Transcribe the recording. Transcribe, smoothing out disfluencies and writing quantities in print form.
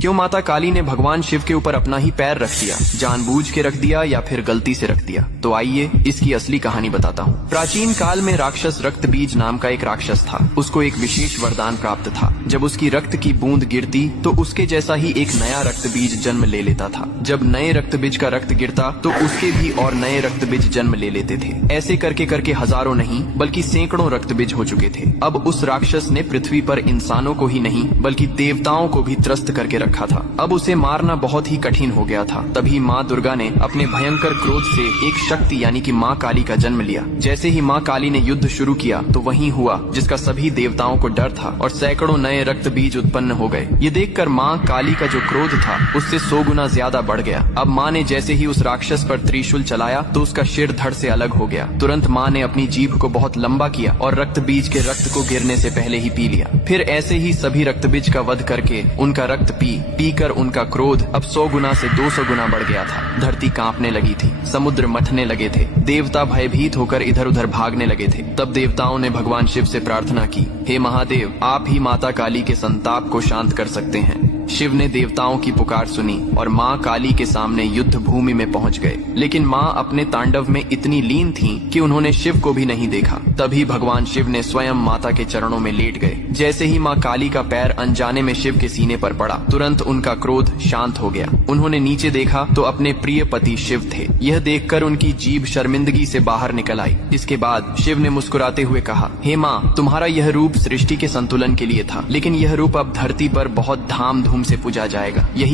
क्यों माता काली ने भगवान शिव के ऊपर अपना ही पैर रख दिया? जानबूझ के रख दिया या फिर गलती से रख दिया? तो आइए इसकी असली कहानी बताता हूँ। प्राचीन काल में राक्षस रक्तबीज नाम का एक राक्षस था। उसको एक विशेष वरदान प्राप्त था। जब उसकी रक्त की बूंद गिरती तो उसके जैसा ही एक नया रक्तबीज जन्म ले लेता था। जब नए रक्तबीज का रक्त गिरता तो उसके भी और नए रक्तबीज जन्म ले लेते थे। ऐसे करके करके हजारों नहीं बल्कि सैकड़ों रक्तबीज हो चुके थे। अब उस राक्षस ने पृथ्वी पर इंसानों को ही नहीं बल्कि देवताओं को भी त्रस्त करके रखा था। अब उसे मारना बहुत ही कठिन हो गया था। तभी माँ दुर्गा ने अपने भयंकर क्रोध से एक शक्ति यानी कि माँ काली का जन्म लिया। जैसे ही माँ काली ने युद्ध शुरू किया तो वही हुआ जिसका सभी देवताओं को डर था और सैकड़ों नए रक्त बीज उत्पन्न हो गए। ये देखकर माँ काली का जो क्रोध था उससे 100 गुना ज्यादा बढ़ गया। अब माँ ने जैसे ही उस राक्षस पर त्रिशूल चलाया तो उसका सिर धड़ से अलग हो गया। तुरंत माँ ने अपनी जीभ को बहुत लंबा किया और रक्त बीज के रक्त को गिरने से पहले ही पी लिया। फिर ऐसे ही सभी रक्त बीज का वध करके उनका रक्त पी कर उनका क्रोध अब 100 गुना से 200 गुना बढ़ गया था। धरती कांपने लगी थी, समुद्र मथने लगे थे, देवता भयभीत होकर इधर उधर भागने लगे थे। तब देवताओं ने भगवान शिव से प्रार्थना की, हे महादेव, आप ही माता काली के संताप को शांत कर सकते हैं। शिव ने देवताओं की पुकार सुनी और माँ काली के सामने युद्ध भूमि में पहुंच गए। लेकिन माँ अपने तांडव में इतनी लीन थीं कि उन्होंने शिव को भी नहीं देखा। तभी भगवान शिव ने स्वयं माता के चरणों में लेट गए। जैसे ही माँ काली का पैर अनजाने में शिव के सीने पर पड़ा, तुरंत उनका क्रोध शांत हो गया। उन्होंने नीचे देखा तो अपने प्रिय पति शिव थे। यह देखकर उनकी जीभ शर्मिंदगी से बाहर निकल आई। इसके बाद शिव ने मुस्कुराते हुए कहा, हे माँ, तुम्हारा यह रूप सृष्टि के संतुलन के लिए था, लेकिन यह रूप अब धरती पर बहुत धाम धूम से पूजा जाएगा। यही